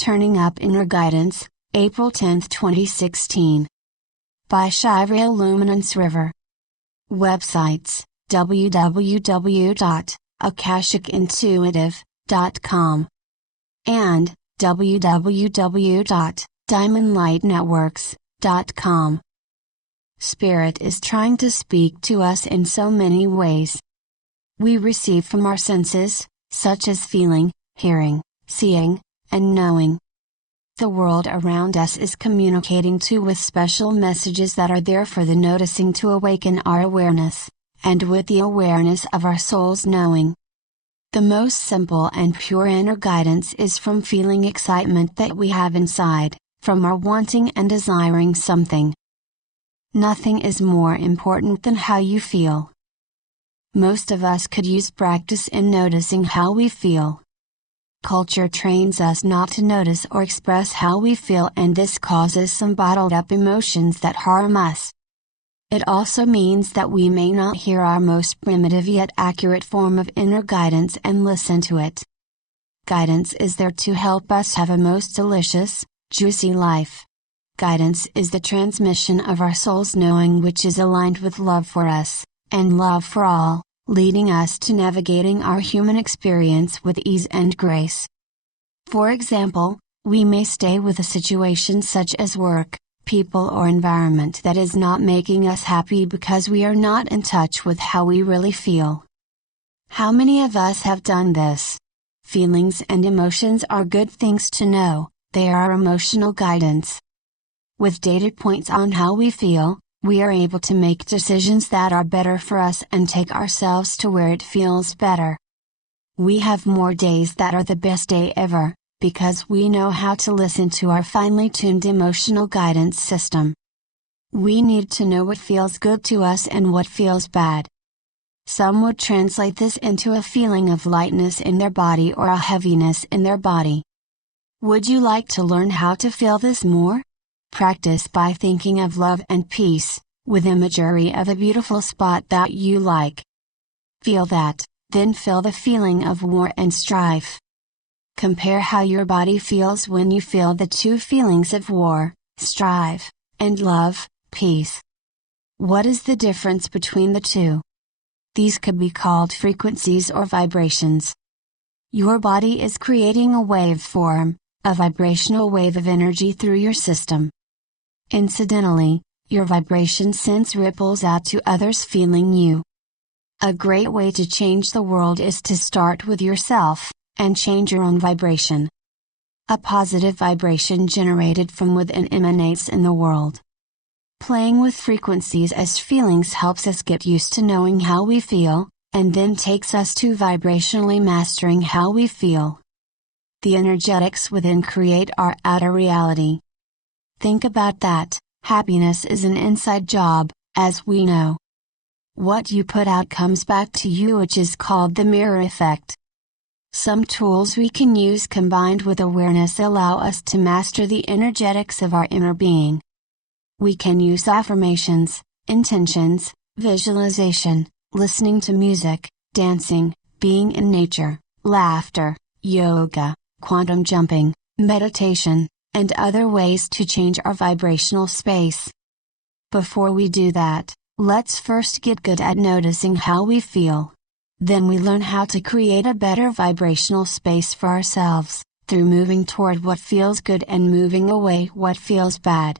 Turning Up Inner Guidance, April 10, 2016. By Shivrael Luminance River. Websites, www.akashicintuitive.com and www.diamondlightnetworks.com. Spirit is trying to speak to us in so many ways. We receive from our senses, such as feeling, hearing, seeing, and knowing. The world around us is communicating too with special messages that are there for the noticing to awaken our awareness, and with the awareness of our soul's knowing. The most simple and pure inner guidance is from feeling excitement that we have inside, from our wanting and desiring something. Nothing is more important than how you feel. Most of us could use practice in noticing how we feel. Culture trains us not to notice or express how we feel, and this causes some bottled up emotions that harm us. It also means that we may not hear our most primitive yet accurate form of inner guidance and listen to it. Guidance is there to help us have a most delicious, juicy life. Guidance is the transmission of our soul's knowing, which is aligned with love for us, and love for all, leading us to navigating our human experience with ease and grace. For example, we may stay with a situation such as work, people, or environment that is not making us happy because we are not in touch with how we really feel. How many of us have done this? Feelings and emotions are good things to know, they are emotional guidance. With data points on how we feel, we are able to make decisions that are better for us and take ourselves to where it feels better. We have more days that are the best day ever, because we know how to listen to our finely tuned emotional guidance system. We need to know what feels good to us and what feels bad. Some would translate this into a feeling of lightness in their body or a heaviness in their body. Would you like to learn how to feel this more? Practice by thinking of love and peace, with imagery of a beautiful spot that you like. Feel that, then feel the feeling of war and strife. Compare how your body feels when you feel the two feelings of war, strife, and love, peace. What is the difference between the two? These could be called frequencies or vibrations. Your body is creating a waveform, a vibrational wave of energy through your system. Incidentally, your vibration sends ripples out to others feeling you. A great way to change the world is to start with yourself, and change your own vibration. A positive vibration generated from within emanates in the world. Playing with frequencies as feelings helps us get used to knowing how we feel, and then takes us to vibrationally mastering how we feel. The energetics within create our outer reality. Think about that. Happiness is an inside job, as we know. What you put out comes back to you, which is called the mirror effect. Some tools we can use combined with awareness allow us to master the energetics of our inner being. We can use affirmations, intentions, visualization, listening to music, dancing, being in nature, laughter, yoga, quantum jumping, meditation, and other ways to change our vibrational space. Before we do that, let's first get good at noticing how we feel. Then we learn how to create a better vibrational space for ourselves, through moving toward what feels good and moving away what feels bad.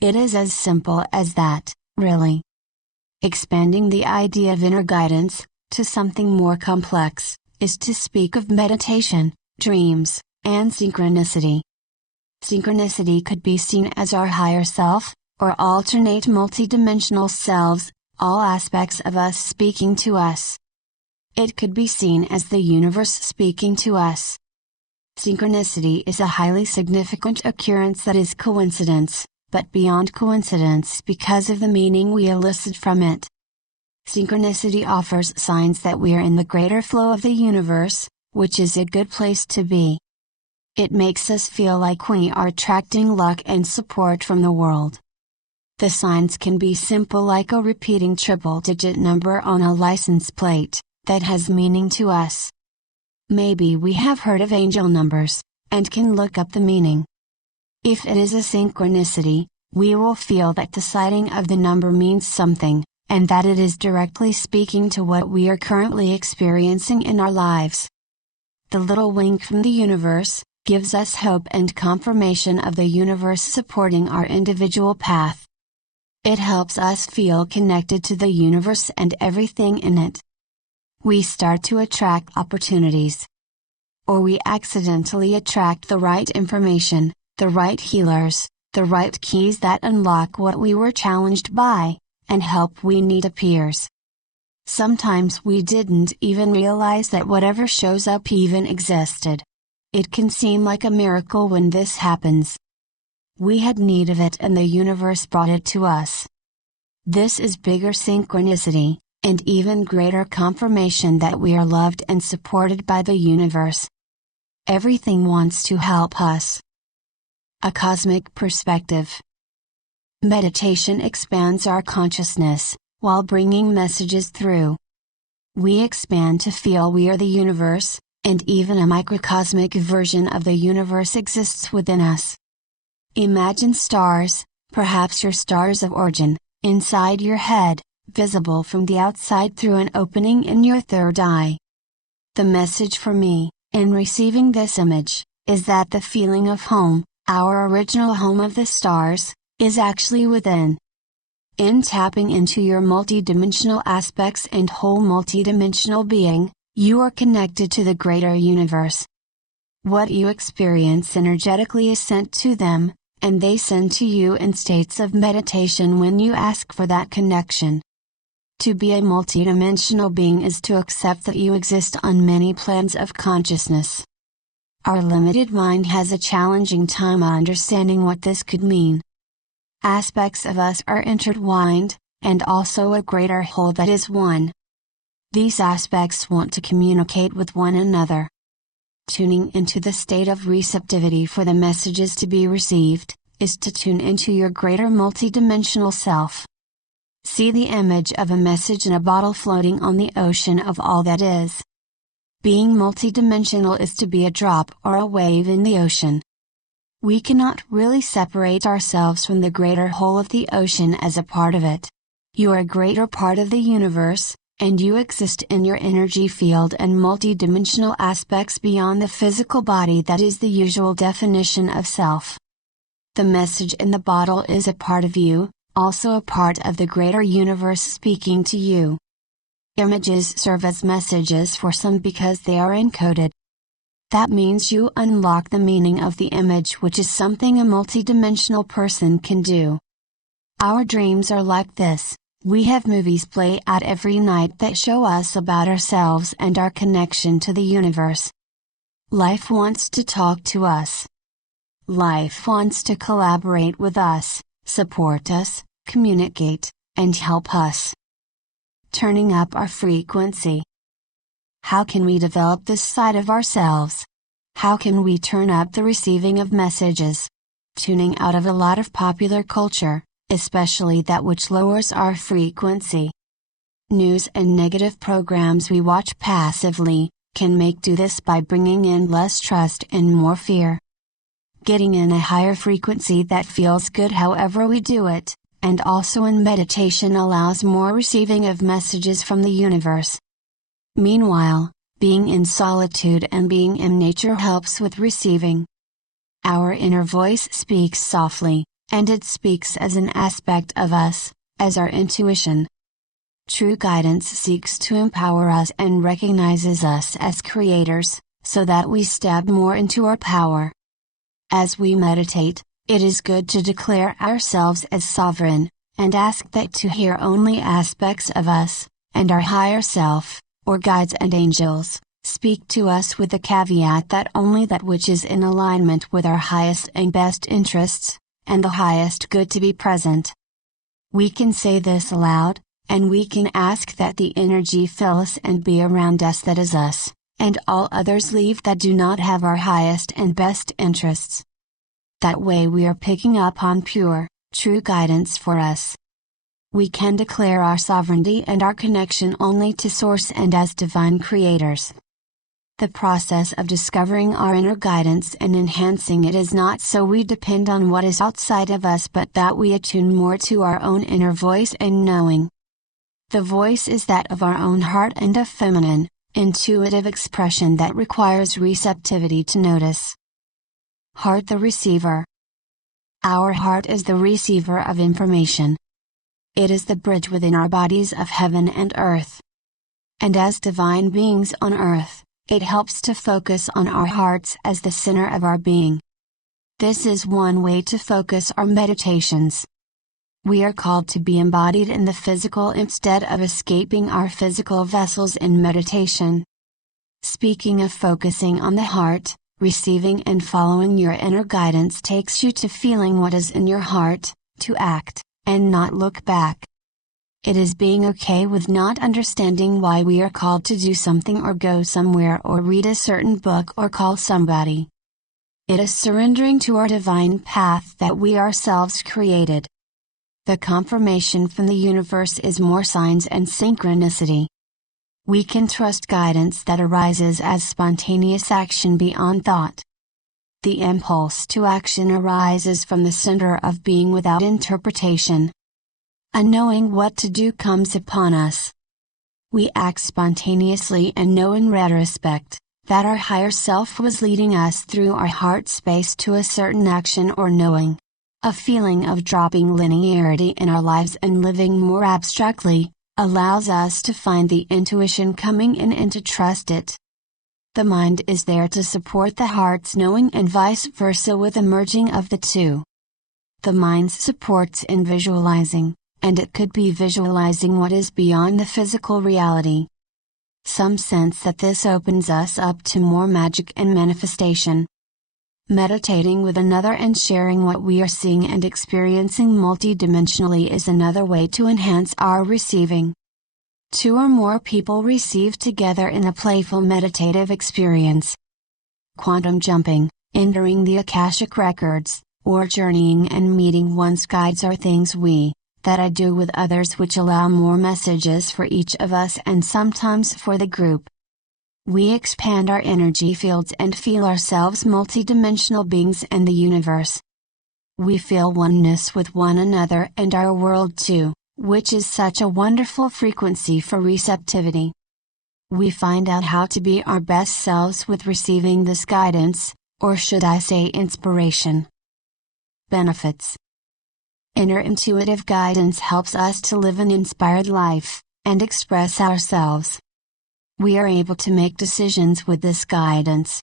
It is as simple as that, really. Expanding the idea of inner guidance, to something more complex, is to speak of meditation, dreams, and synchronicity. Synchronicity could be seen as our higher self, or alternate multidimensional selves, all aspects of us speaking to us. It could be seen as the universe speaking to us. Synchronicity is a highly significant occurrence that is coincidence, but beyond coincidence because of the meaning we elicit from it. Synchronicity offers signs that we are in the greater flow of the universe, which is a good place to be. It makes us feel like we are attracting luck and support from the world. The signs can be simple, like a repeating triple-digit number on a license plate, that has meaning to us. Maybe we have heard of angel numbers, and can look up the meaning. If it is a synchronicity, we will feel that the sighting of the number means something, and that it is directly speaking to what we are currently experiencing in our lives. The little wink from the universe gives us hope and confirmation of the universe supporting our individual path. It helps us feel connected to the universe and everything in it. We start to attract opportunities. Or we accidentally attract the right information, the right healers, the right keys that unlock what we were challenged by, and help we need appears. Sometimes we didn't even realize that whatever shows up even existed. It can seem like a miracle when this happens. We had need of it and the universe brought it to us. This is bigger synchronicity, and even greater confirmation that we are loved and supported by the universe. Everything wants to help us. A cosmic perspective. Meditation expands our consciousness, while bringing messages through. We expand to feel we are the universe, and even a microcosmic version of the universe exists within us. Imagine stars, perhaps your stars of origin, inside your head, visible from the outside through an opening in your third eye. The message for me, in receiving this image, is that the feeling of home, our original home of the stars, is actually within. In tapping into your multidimensional aspects and whole multidimensional being, you are connected to the greater universe. What you experience energetically is sent to them, and they send to you in states of meditation when you ask for that connection. To be a multidimensional being is to accept that you exist on many planes of consciousness. Our limited mind has a challenging time understanding what this could mean. Aspects of us are intertwined, and also a greater whole that is one. These aspects want to communicate with one another. Tuning into the state of receptivity for the messages to be received, is to tune into your greater multidimensional self. See the image of a message in a bottle floating on the ocean of all that is. Being multidimensional is to be a drop or a wave in the ocean. We cannot really separate ourselves from the greater whole of the ocean as a part of it. You are a greater part of the universe, and you exist in your energy field and multidimensional aspects beyond the physical body that is the usual definition of self. The message in the bottle is a part of you, also a part of the greater universe speaking to you. Images serve as messages for some because they are encoded. That means you unlock the meaning of the image, which is something a multidimensional person can do. Our dreams are like this. We have movies play out every night that show us about ourselves and our connection to the universe. Life wants to talk to us. Life wants to collaborate with us, support us, communicate, and help us. Turning up our frequency. How can we develop this side of ourselves? How can we turn up the receiving of messages? Tuning out of a lot of popular culture, especially that which lowers our frequency. News and negative programs we watch passively, can make do this by bringing in less trust and more fear. Getting in a higher frequency that feels good however we do it, and also in meditation allows more receiving of messages from the universe. Meanwhile, being in solitude and being in nature helps with receiving. Our inner voice speaks softly, and it speaks as an aspect of us, as our intuition. True guidance seeks to empower us and recognizes us as creators, so that we step more into our power. As we meditate, it is good to declare ourselves as sovereign, and ask that to hear only aspects of us, and our higher self, or guides and angels, speak to us with the caveat that only that which is in alignment with our highest and best interests, and the highest good to be present. We can say this aloud, and we can ask that the energy fill us and be around us that is us, and all others leave that do not have our highest and best interests. That way we are picking up on pure, true guidance for us. We can declare our sovereignty and our connection only to Source and as divine creators. The process of discovering our inner guidance and enhancing it is not so we depend on what is outside of us, but that we attune more to our own inner voice and knowing. The voice is that of our own heart and a feminine, intuitive expression that requires receptivity to notice. Heart the receiver. Our heart is the receiver of information. It is the bridge within our bodies of heaven and earth. And as divine beings on earth, it helps to focus on our hearts as the center of our being. This is one way to focus our meditations. We are called to be embodied in the physical instead of escaping our physical vessels in meditation. Speaking of focusing on the heart, receiving and following your inner guidance takes you to feeling what is in your heart, to act, and not look back. It is being okay with not understanding why we are called to do something or go somewhere or read a certain book or call somebody. It is surrendering to our divine path that we ourselves created. The confirmation from the universe is more signs and synchronicity. We can trust guidance that arises as spontaneous action beyond thought. The impulse to action arises from the center of being without interpretation. A knowing what to do comes upon us. We act spontaneously and know in retrospect, that our higher self was leading us through our heart space to a certain action or knowing. A feeling of dropping linearity in our lives and living more abstractly, allows us to find the intuition coming in and to trust it. The mind is there to support the heart's knowing and vice versa with the merging of the two. The mind's supports in visualizing, and it could be visualizing what is beyond the physical reality. Some sense that this opens us up to more magic and manifestation. Meditating with another and sharing what we are seeing and experiencing multidimensionally is another way to enhance our receiving. 2 or more people receive together in a playful meditative experience. Quantum jumping, entering the Akashic records, or journeying and meeting one's guides are things that I do with others which allow more messages for each of us and sometimes for the group. We expand our energy fields and feel ourselves multidimensional beings in the universe. We feel oneness with one another and our world too, which is such a wonderful frequency for receptivity. We find out how to be our best selves with receiving this guidance, or should I say inspiration. Benefits. Inner intuitive guidance helps us to live an inspired life, and express ourselves. We are able to make decisions with this guidance.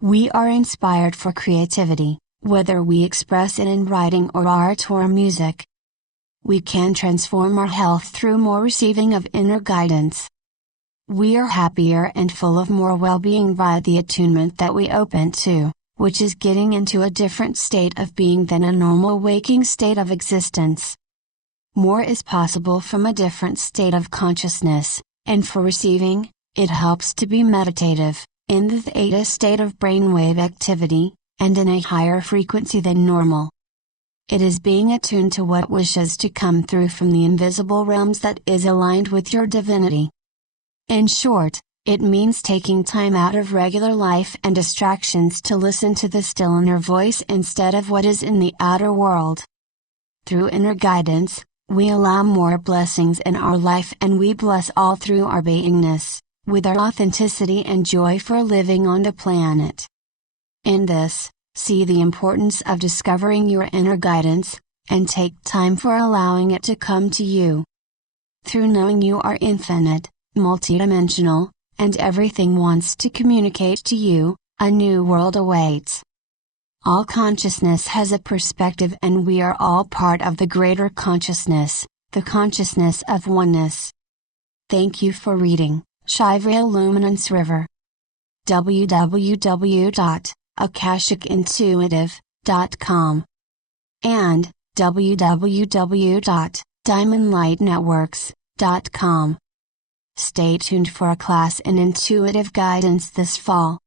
We are inspired for creativity, whether we express it in writing or art or music. We can transform our health through more receiving of inner guidance. We are happier and full of more well-being via the attunement that we open to, which is getting into a different state of being than a normal waking state of existence. More is possible from a different state of consciousness, and for receiving, it helps to be meditative, in the theta state of brainwave activity, and in a higher frequency than normal. It is being attuned to what wishes to come through from the invisible realms that is aligned with your divinity. In short, it means taking time out of regular life and distractions to listen to the still inner voice instead of what is in the outer world. Through inner guidance, we allow more blessings in our life and we bless all through our beingness, with our authenticity and joy for living on the planet. In this, see the importance of discovering your inner guidance, and take time for allowing it to come to you. Through knowing you are infinite, multidimensional, and everything wants to communicate to you, a new world awaits. All consciousness has a perspective and we are all part of the greater consciousness, the consciousness of oneness. Thank you for reading, Shivrael Luminance River. www.akashicintuitive.com and www.diamondlightnetworks.com. Stay tuned for a class in intuitive guidance this fall.